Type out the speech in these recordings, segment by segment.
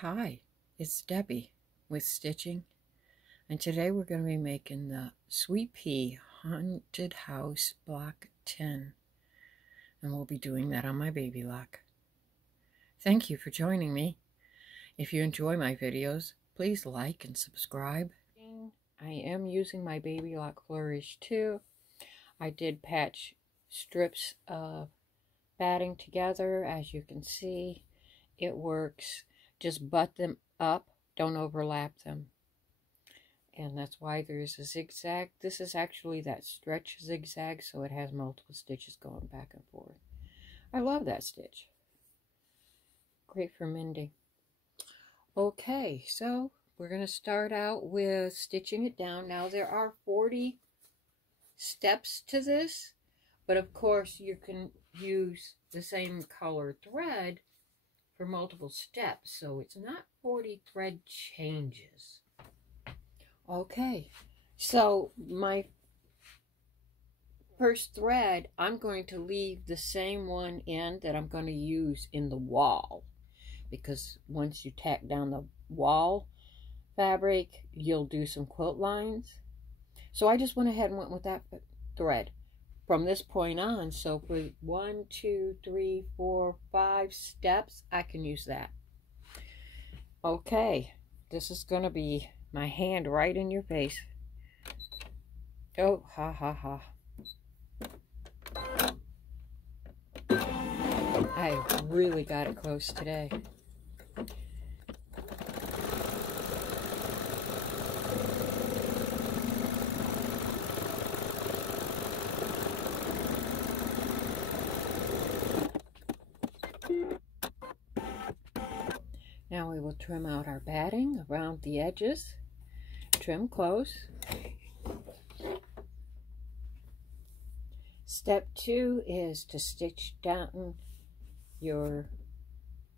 Hi, it's Debbie with Stitching, and today we're going to be making the SweetPea Haunted House Block 10, and we'll be doing that on my baby lock. Thank you for joining me. If you enjoy my videos, please like and subscribe. I am using my baby lock flourish too. I did patch strips of batting together. As you can see, it works. Just butt them up, don't overlap them. And that's why there's a zigzag. This is actually that stretch zigzag, so it has multiple stitches going back and forth. I love that stitch. Great for mending. Okay, so we're going to start out with stitching it down. Now there are 40 steps to this, but of course you can use the same color thread for multiple steps, so it's not 40 thread changes. Okay, so my first thread, I'm going to leave the same one in that I'm going to use in the wall, because once you tack down the wall fabric, you'll do some quilt lines. So I just went ahead and went with that thread from this point on. So for 1, 2, 3, 4, 5 steps, I can use that. Okay, this is going to be my hand right in your face. Oh, ha ha ha. I really got it close today. Now we will trim out our batting around the edges. Trim close. Step 2 is to stitch down your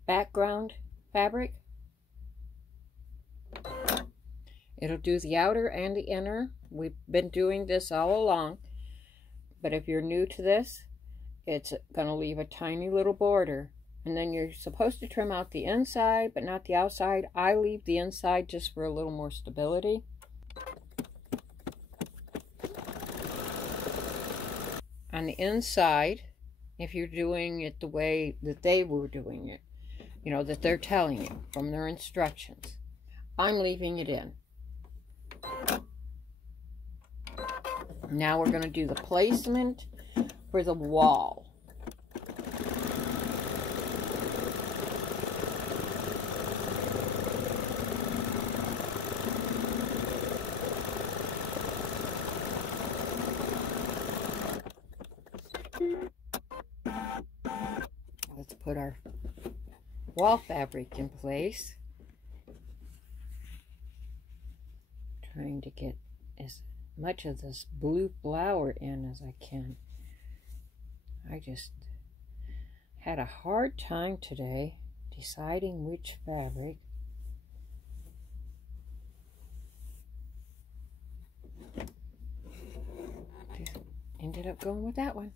background fabric. It'll do the outer and the inner. We've been doing this all along, but if you're new to this, it's going to leave a tiny little border. And then you're supposed to trim out the inside, but not the outside. I leave the inside just for a little more stability. On the inside, if you're doing it the way that they were doing it, you know, that they're telling you from their instructions, I'm leaving it in. Now we're going to do the placement for the wall. Let's put our wall fabric in place. Trying to get as much of this blue flower in as I can. I just had a hard time today deciding which fabric. Just ended up going with that one.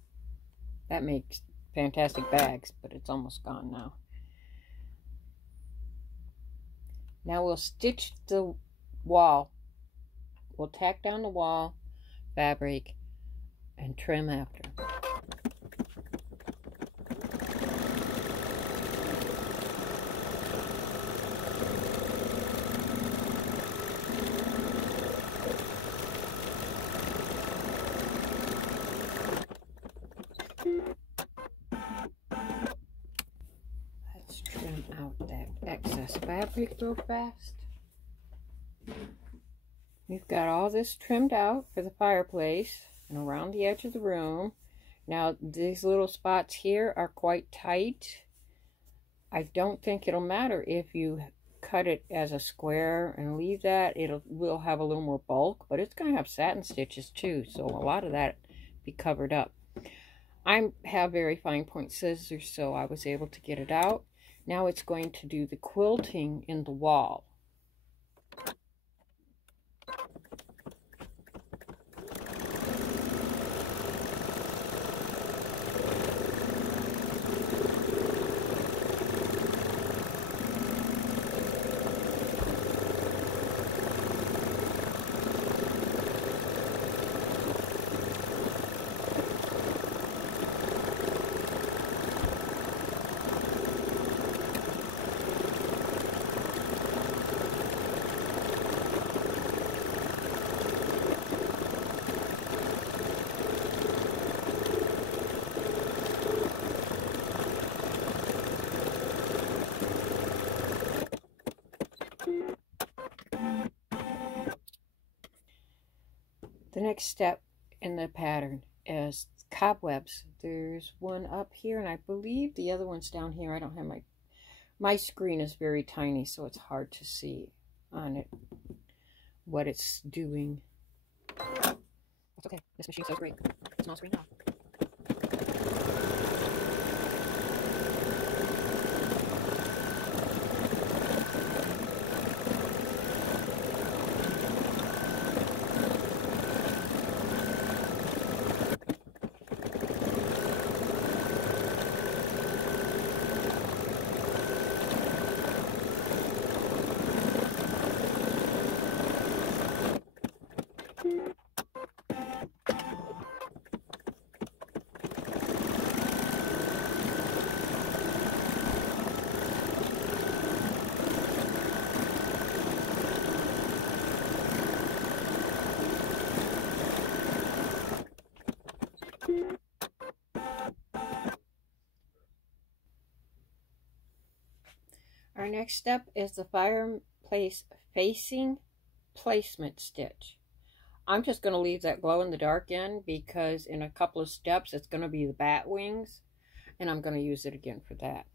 That makes fantastic bags, but it's almost gone now. Now we'll stitch the wall. We'll tack down the wall fabric and trim after. Let's trim out that excess fabric real fast. We've got all this trimmed out for the fireplace and around the edge of the room. Now these little spots here are quite tight. I don't think it'll matter if you cut it as a square and leave that. Will have a little more bulk, but it's going to have satin stitches too, so a lot of that be covered up. I have very fine point scissors, so I was able to get it out. Now it's going to do the quilting in the wall. The next step in the pattern is cobwebs. There's one up here, and I believe the other one's down here. I don't have my screen is very tiny, so it's hard to see on it what it's doing. That's okay. This machine sounds great. Small screen now. Our next step is the fireplace facing placement stitch. I'm just going to leave that glow in the dark end because in a couple of steps it's going to be the bat wings, and I'm going to use it again for that.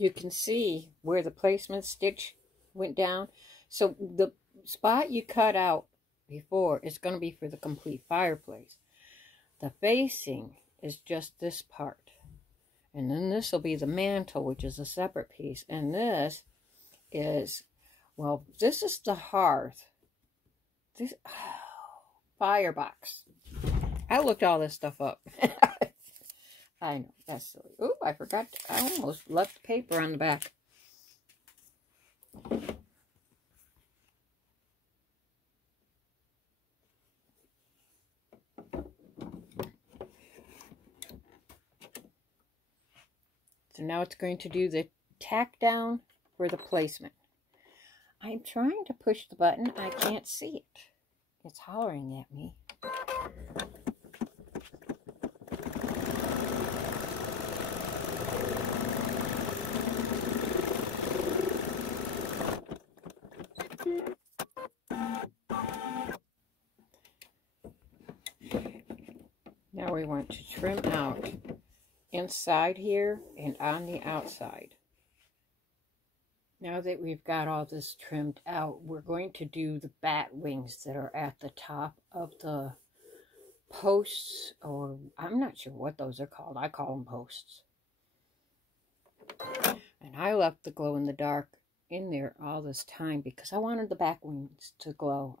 You can see where the placement stitch went down. So the spot you cut out before is going to be for the complete fireplace. The facing is just this part. And then this will be the mantle, which is a separate piece. And this is, well, this is the hearth. This firebox. I looked all this stuff up. I know, that's silly. Ooh, I forgot. I almost left paper on the back. So now it's going to do the tack down for the placement. I'm trying to push the button. I can't see it. It's hollering at me. Now we want to trim out inside here and on the outside. Now that we've got all this trimmed out, we're going to do the bat wings that are at the top of the posts, or I'm not sure what those are called. I call them posts. And I left the glow in the dark in there all this time because I wanted the back wings to glow.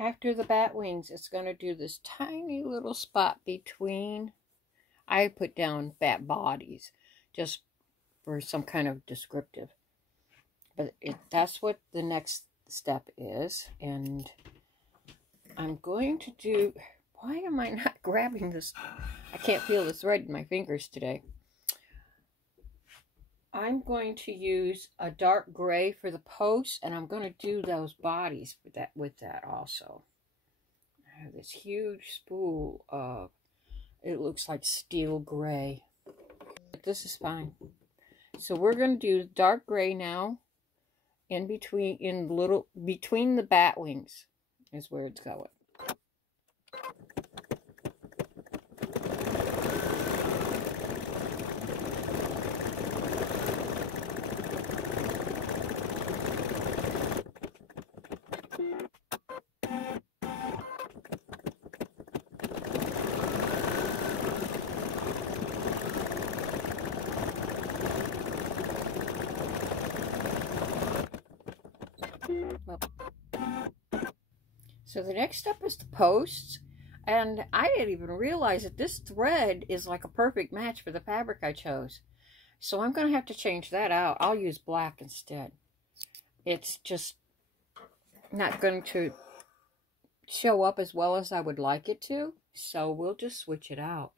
After the bat wings, it's going to do this tiny little spot between. I put down bat bodies just for some kind of descriptive. But that's what the next step is. And I'm going to do... Why am I not grabbing this? I can't feel the thread in my fingers today. I'm going to use a dark gray for the posts, and I'm going to do those bodies with that also. I have this huge spool of, it looks like steel gray. But this is fine. So we're going to do dark gray now, between the bat wings is where it's going. So the next step is the posts. And I didn't even realize that this thread is like a perfect match for the fabric I chose. So I'm going to have to change that out. I'll use black instead. It's just not going to show up as well as I would like it to. So we'll just switch it out.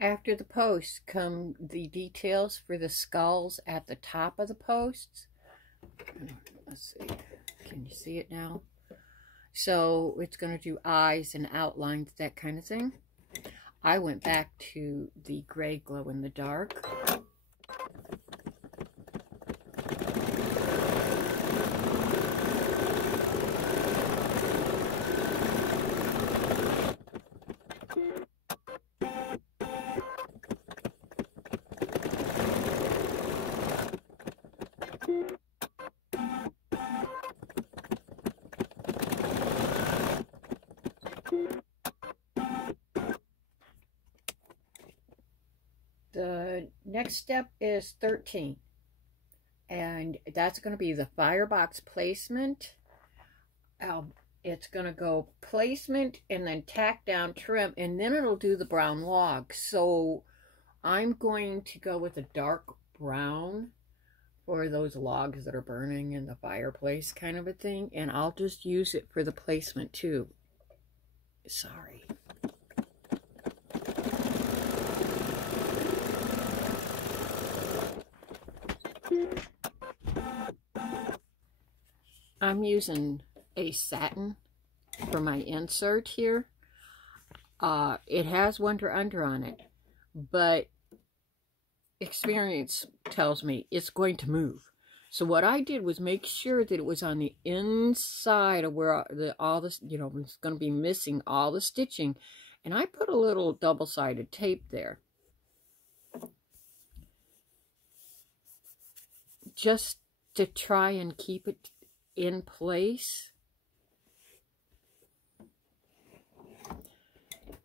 After the posts come the details for the skulls at the top of the posts. Let's see. Can you see it now? So it's going to do eyes and outlines, that kind of thing. I went back to the gray glow in the dark. The next step is 13, and that's going to be the firebox placement. It's going to go placement and then tack down trim, and then it'll do the brown log. So I'm going to go with a dark brown for those logs that are burning in the fireplace kind of a thing, and I'll just use it for the placement too. Sorry. I'm using a satin for my insert here. It has winter under on it, but experience tells me it's going to move. So what I did was make sure that it was on the inside of where all this, it's going to be missing all the stitching. And I put a little double-sided tape there, just to try and keep it in place.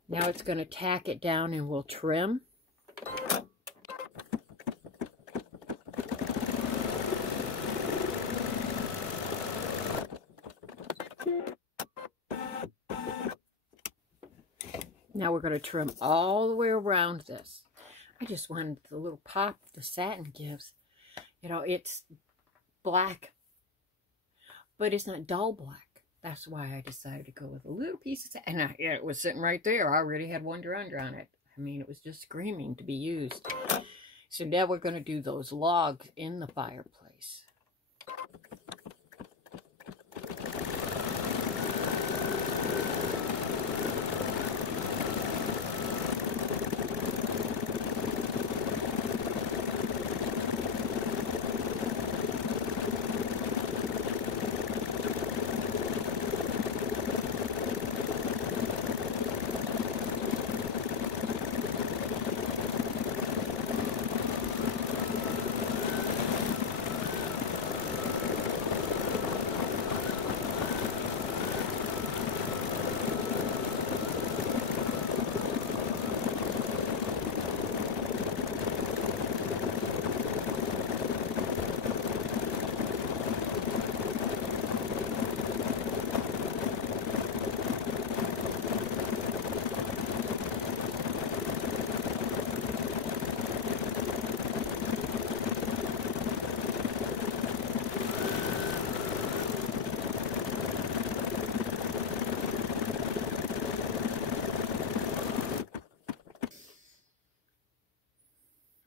Now it's going to tack it down and we'll trim. Now we're going to trim all the way around this. I just wanted the little pop the satin gives. It's black, but it's not dull black. That's why I decided to go with a little piece of satin. And it was sitting right there. I already had Wonder Under on it. I mean, it was just screaming to be used. So now we're going to do those logs in the fireplace.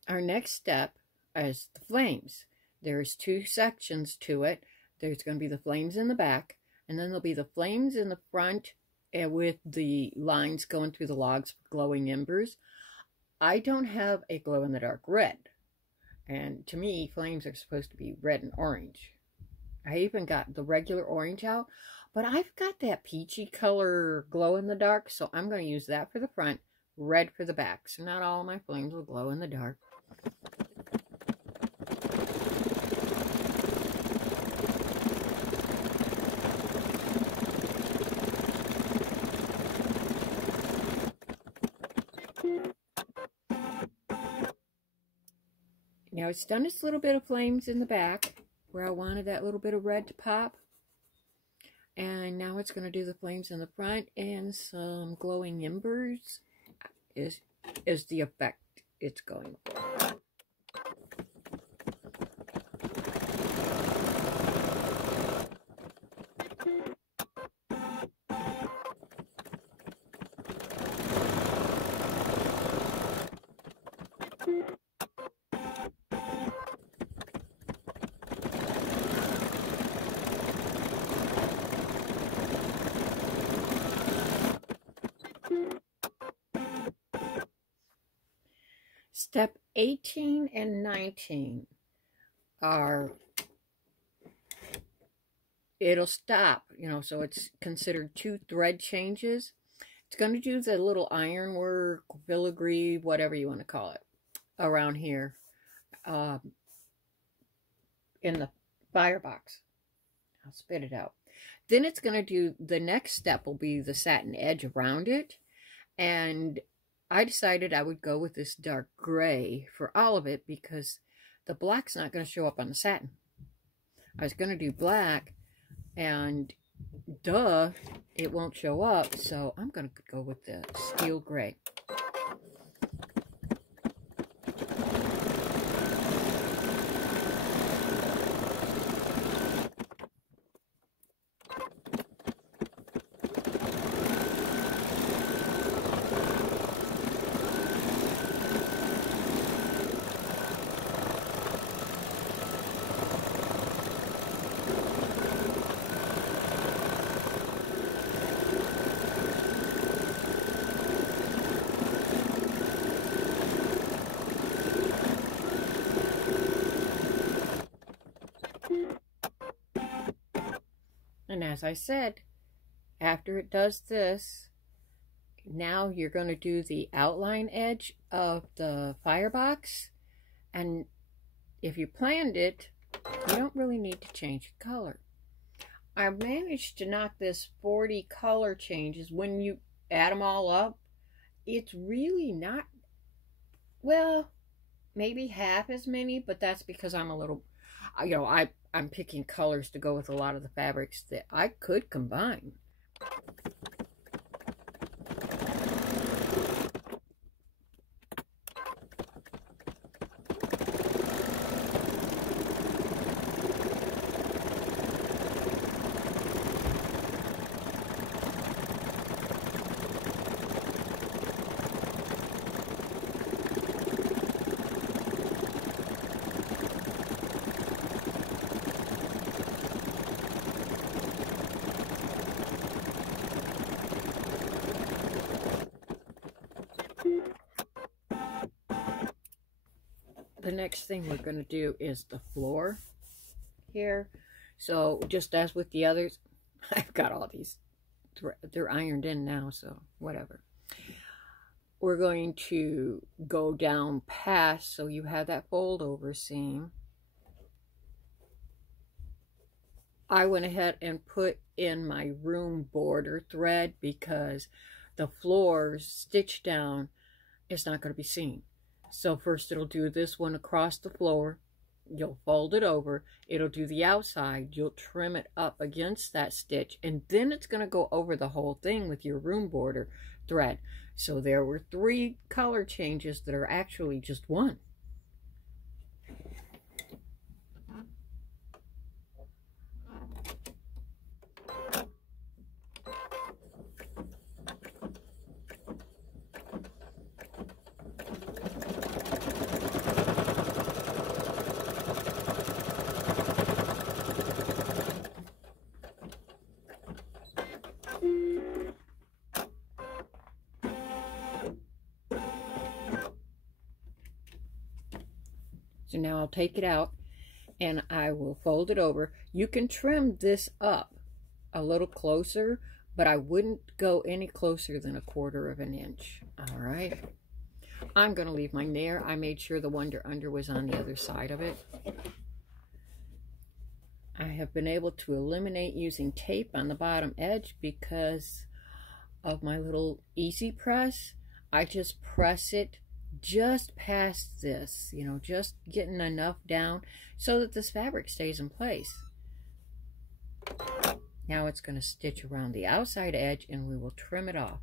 Our next step is the flames. There's two sections to it. There's going to be the flames in the back, and then there'll be the flames in the front with the lines going through the logs for glowing embers. I don't have a glow-in-the-dark red, and to me, flames are supposed to be red and orange. I even got the regular orange out, but I've got that peachy color glow-in-the-dark, so I'm going to use that for the front red for the back. So not all my flames will glow in the dark. Now it's done its little bit of flames in the back where I wanted that little bit of red to pop. And now it's going to do the flames in the front, and some glowing embers is the effect it's going for. Step 18 and 19 are, it'll stop, so it's considered 2 thread changes. It's going to do the little ironwork, filigree, whatever you want to call it, around here in the firebox. I'll spit it out. Then it's going to do, the next step will be the satin edge around it. And I decided I would go with this dark gray for all of it because the black's not going to show up on the satin. I was going to do black, and duh, it won't show up, so I'm going to go with the steel gray. And as I said, after it does this, now you're going to do the outline edge of the firebox. And if you planned it, you don't really need to change the color. I managed to knock this 40 color changes. When you add them all up, it's really not, well, maybe half as many, but that's because I'm a little, I'm picking colors to go with a lot of the fabrics that I could combine. The next thing we're going to do is the floor here. So just as with the others, I've got all these, they're ironed in now, so whatever. We're going to go down past, so you have that fold over seam. I went ahead and put in my room border thread because the floor's stitch down is not going to be seen. So first it'll do this one across the floor. You'll fold it over. It'll do the outside. You'll trim it up against that stitch. And then it's going to go over the whole thing with your room border thread. So there were 3 color changes that are actually just 1. So now I'll take it out and I will fold it over. You can trim this up a little closer, but I wouldn't go any closer than 1/4 of an inch. All right. I'm going to leave mine there. I made sure the Wonder Under was on the other side of it. I have been able to eliminate using tape on the bottom edge because of my little easy press. I just press it just past this, you know, just getting enough down so that this fabric stays in place. Now it's going to stitch around the outside edge and we will trim it off.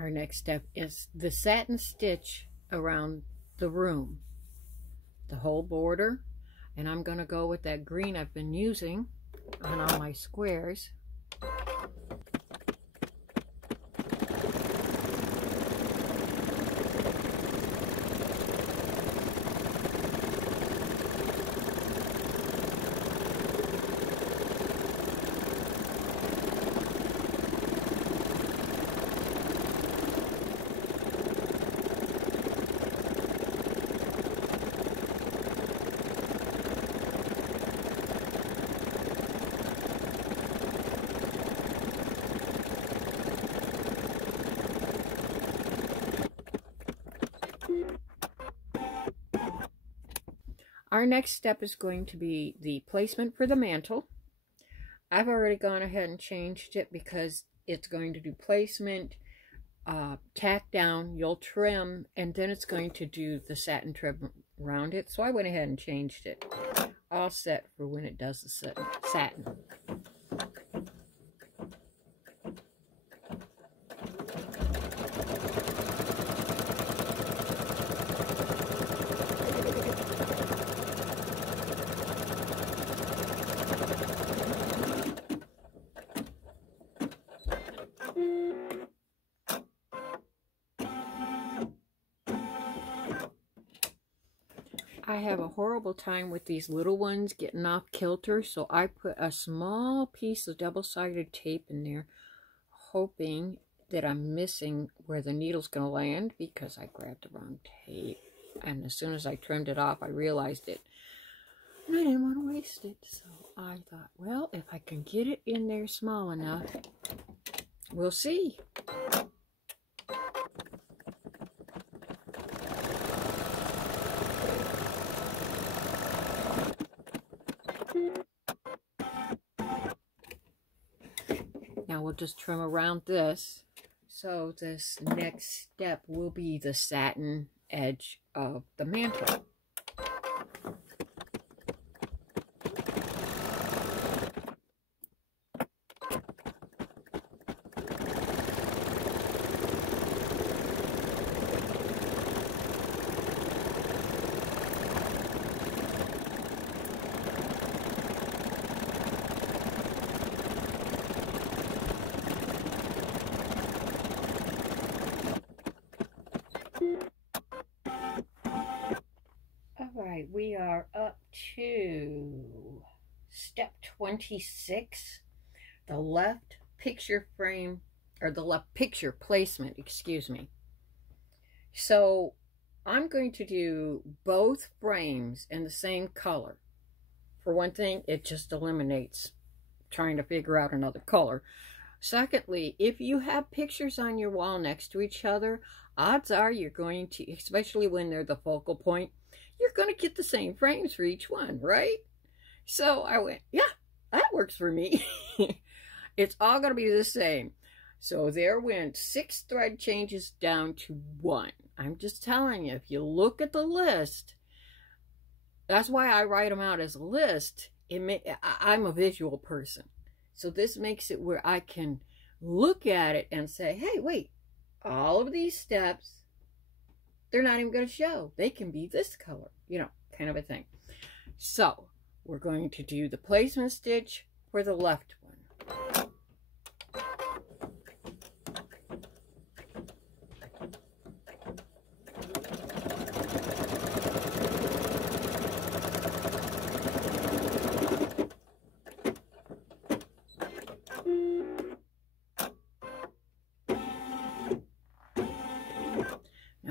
Our next step is the satin stitch around the room, the whole border, and I'm going to go with that green I've been using on all my squares. Our next step is going to be the placement for the mantle. I've already gone ahead and changed it because it's going to do placement, tack down, you'll trim, and then it's going to do the satin trim around it. So I went ahead and changed it. All set for when it does the satin. I have a horrible time with these little ones getting off kilter, so I put a small piece of double-sided tape in there, hoping that I'm missing where the needle's going to land because I grabbed the wrong tape. And as soon as I trimmed it off, I realized it. And I didn't want to waste it, so I thought, well, if I can get it in there small enough, we'll see. Now we'll just trim around this. So this next step will be the satin edge of the mantle. Alright, we are up to step 26, the left picture frame, or the left picture placement, excuse me. So I'm going to do both frames in the same color. For one thing, it just eliminates trying to figure out another color. Secondly, if you have pictures on your wall next to each other, odds are you're going to, especially when they're the focal point, you're going to get the same frames for each one, right? So I went, yeah, that works for me. It's all going to be the same. So there went 6 thread changes down to 1. I'm just telling you, if you look at the list, that's why I write them out as a list. I'm a visual person. So this makes it where I can look at it and say, hey, wait, all of these steps, they're not even going to show. They can be this color, you know, kind of a thing. So we're going to do the placement stitch for the left one.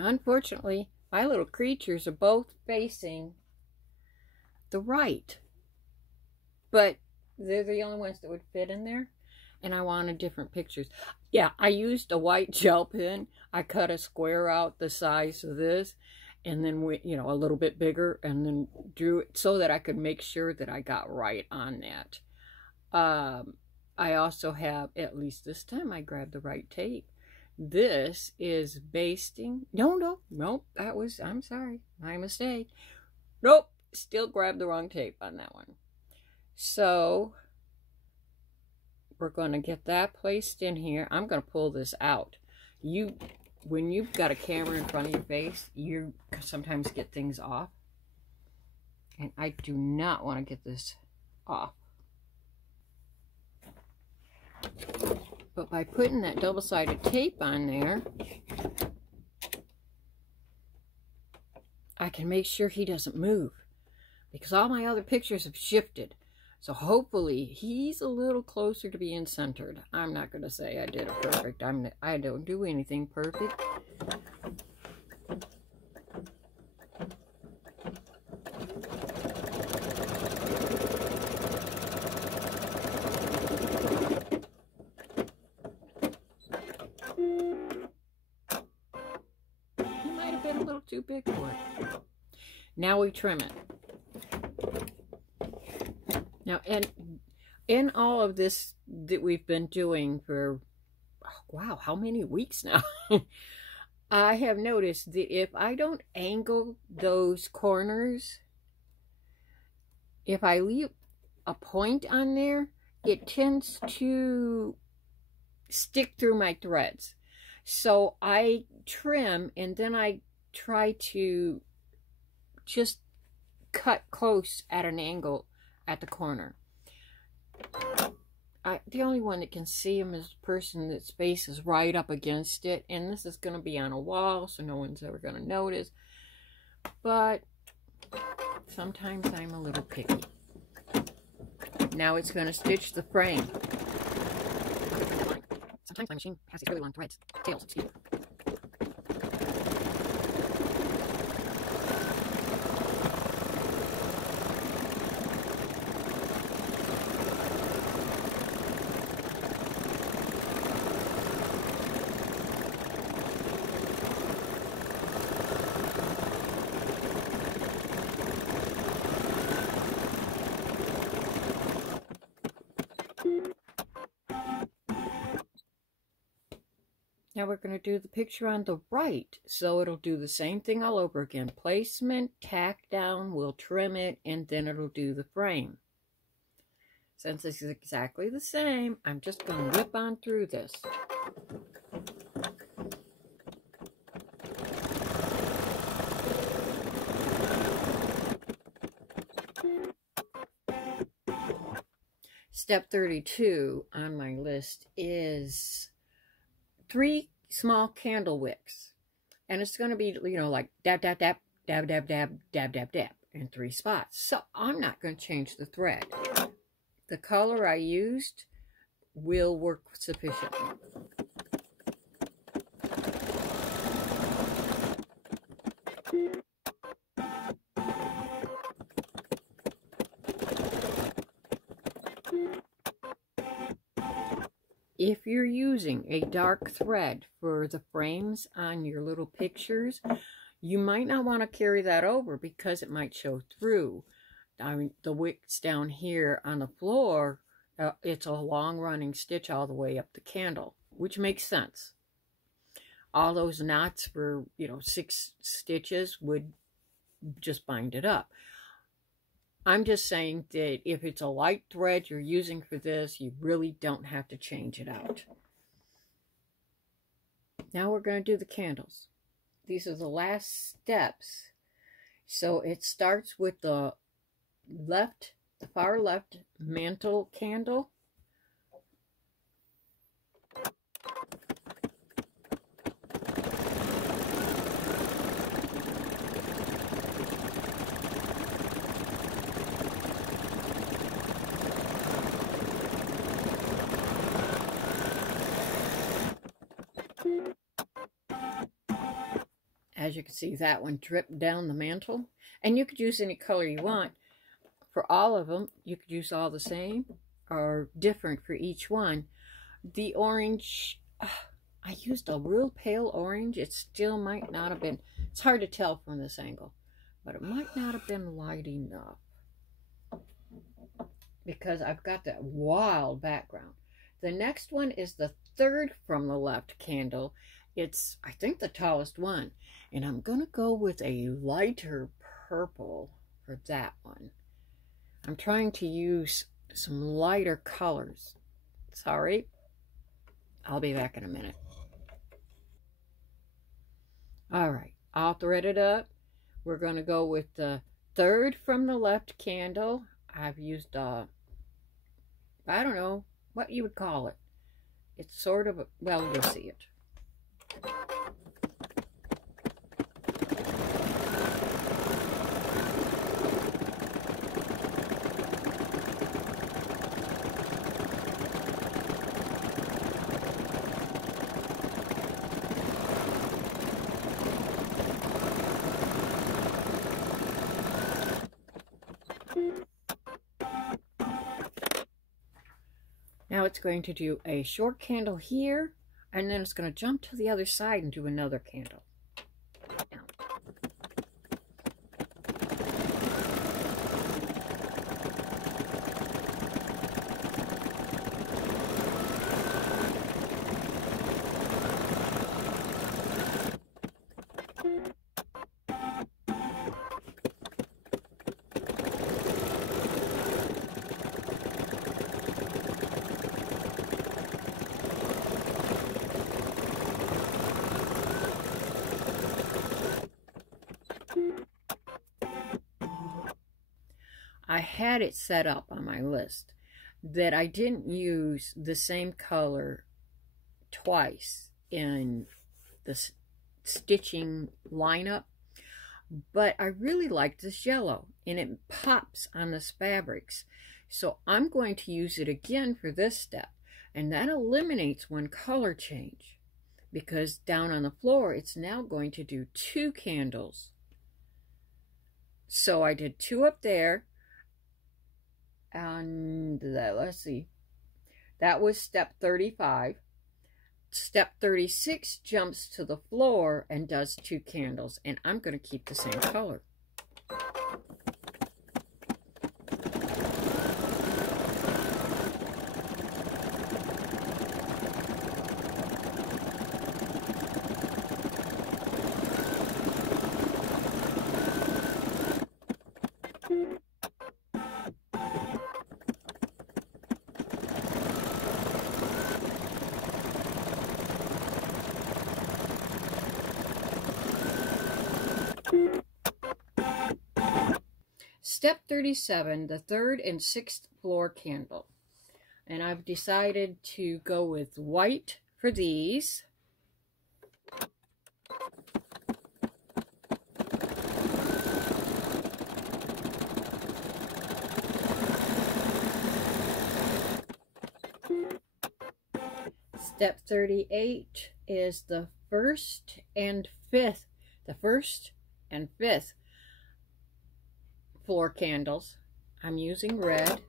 unfortunately, my little creatures are both facing the right. But they're the only ones that would fit in there. And I wanted different pictures. Yeah, I used a white gel pen. I cut a square out the size of this. And then, a little bit bigger. And then drew it so that I could make sure that I got right on that. I also have, at least this time, I grabbed the right tape. This is basting. No, I'm sorry, my mistake. Nope, still grabbed the wrong tape on that one. So, we're going to get that placed in here. I'm going to pull this out. When you've got a camera in front of your face, you sometimes get things off. And I do not want to get this off. But by putting that double-sided tape on there, I can make sure he doesn't move. Because all my other pictures have shifted. So hopefully he's a little closer to being centered. I'm not going to say I did it perfect. I don't do anything perfect. He might have been a little too big for it. Now we trim it. Now, and in all of this that we've been doing for, wow, how many weeks now? I have noticed that if I don't angle those corners, if I leave a point on there, it tends to stick through my threads. So I trim and then I try to just cut close at an angle at the corner. The only one that can see him is the person that's face is right up against it. And this is going to be on a wall, so no one's ever going to notice. But sometimes I'm a little picky. Now it's going to stitch the frame. Sometimes my machine has these really long threads. Tails, excuse me. Now we're going to do the picture on the right, so it'll do the same thing all over again. Placement, tack down, we'll trim it, and then it'll do the frame. Since this is exactly the same, I'm just going to whip on through this. Step 32 on my list is 3 small candle wicks, and it's going to be, like dab, dab, dab, dab, dab, dab, dab, dab, dab, in 3 spots. So I'm not going to change the thread. The color I used will work sufficiently. If you're using a dark thread for the frames on your little pictures, you might not want to carry that over because it might show through. I mean, the wicks down here on the floor, it's a long running stitch all the way up the candle, which makes sense. All those knots for, 6 stitches would just bind it up. I'm just saying that if it's a light thread you're using for this, you really don't have to change it out. Now we're going to do the candles. These are the last steps. So it starts with the far left mantle candle. As you can see, that one dripped down the mantle. And you could use any color you want. For all of them, you could use all the same or different for each one. The orange, I used a real pale orange. It still might not have been, it's hard to tell from this angle, but it might not have been light enough because I've got that wild background. The next one is the third from the left candle. It's, I think, the tallest one. And I'm going to go with a lighter purple for that one. I'm trying to use some lighter colors. Sorry. I'll be back in a minute. All right. I'll thread it up. We're going to go with the third from the left candle. I've used I don't know what you would call it. It's sort of, well, you'll see it. Now it's going to do a short candle here, and then it's going to jump to the other side and do another candle. I had it set up on my list that I didn't use the same color twice in the stitching lineup, but I really like this yellow and it pops on this fabrics. So I'm going to use it again for this step, and that eliminates one color change because down on the floor it's now going to do 2 candles. So I did 2 up there. And let's see, that was step 35. Step 36 jumps to the floor and does 2 candles, and I'm going to keep the same color. Step 37, the 3rd and 6th floor candle. And I've decided to go with white for these. Step 38 is the 1st and 5th. The 1st and 5th floor candles. I'm using red.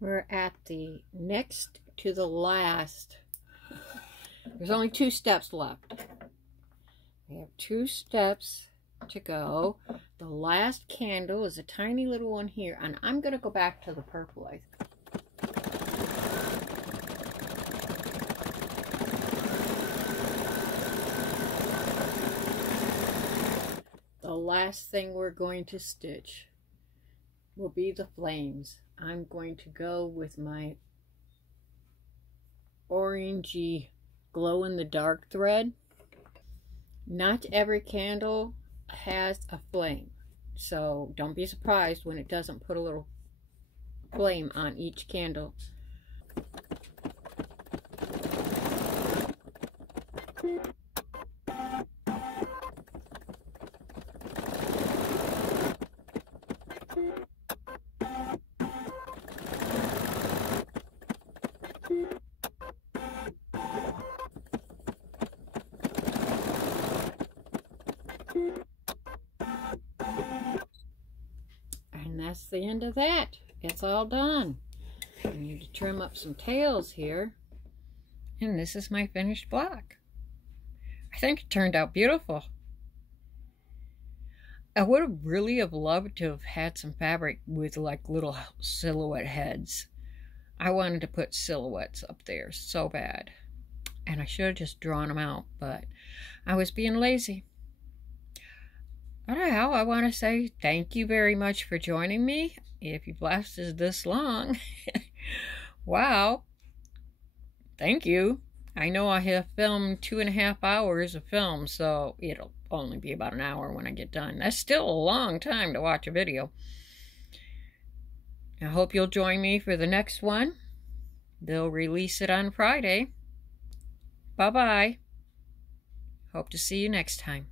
We're at the next to the last. There's only 2 steps left. We have 2 steps to go. The last candle is a tiny little one here, and I'm going to go back to the purple, I think. The last thing we're going to stitch will be the flames. I'm going to go with my orangey glow-in-the-dark thread. Not every candle has a flame, so don't be surprised when it doesn't put a little flame on each candle. the end of that. It's all done. I need to trim up some tails here. And this is my finished block. I think it turned out beautiful. I would have really loved to have had some fabric with like little silhouette heads. I wanted to put silhouettes up there so bad. And I should have just drawn them out, but I was being lazy. Anyhow, I want to say thank you very much for joining me. If you've lasted this long, wow, thank you. I know I have filmed 2.5 hours of film, so it'll only be about an hour when I get done. That's still a long time to watch a video. I hope you'll join me for the next one. They'll release it on Friday. Bye-bye. Hope to see you next time.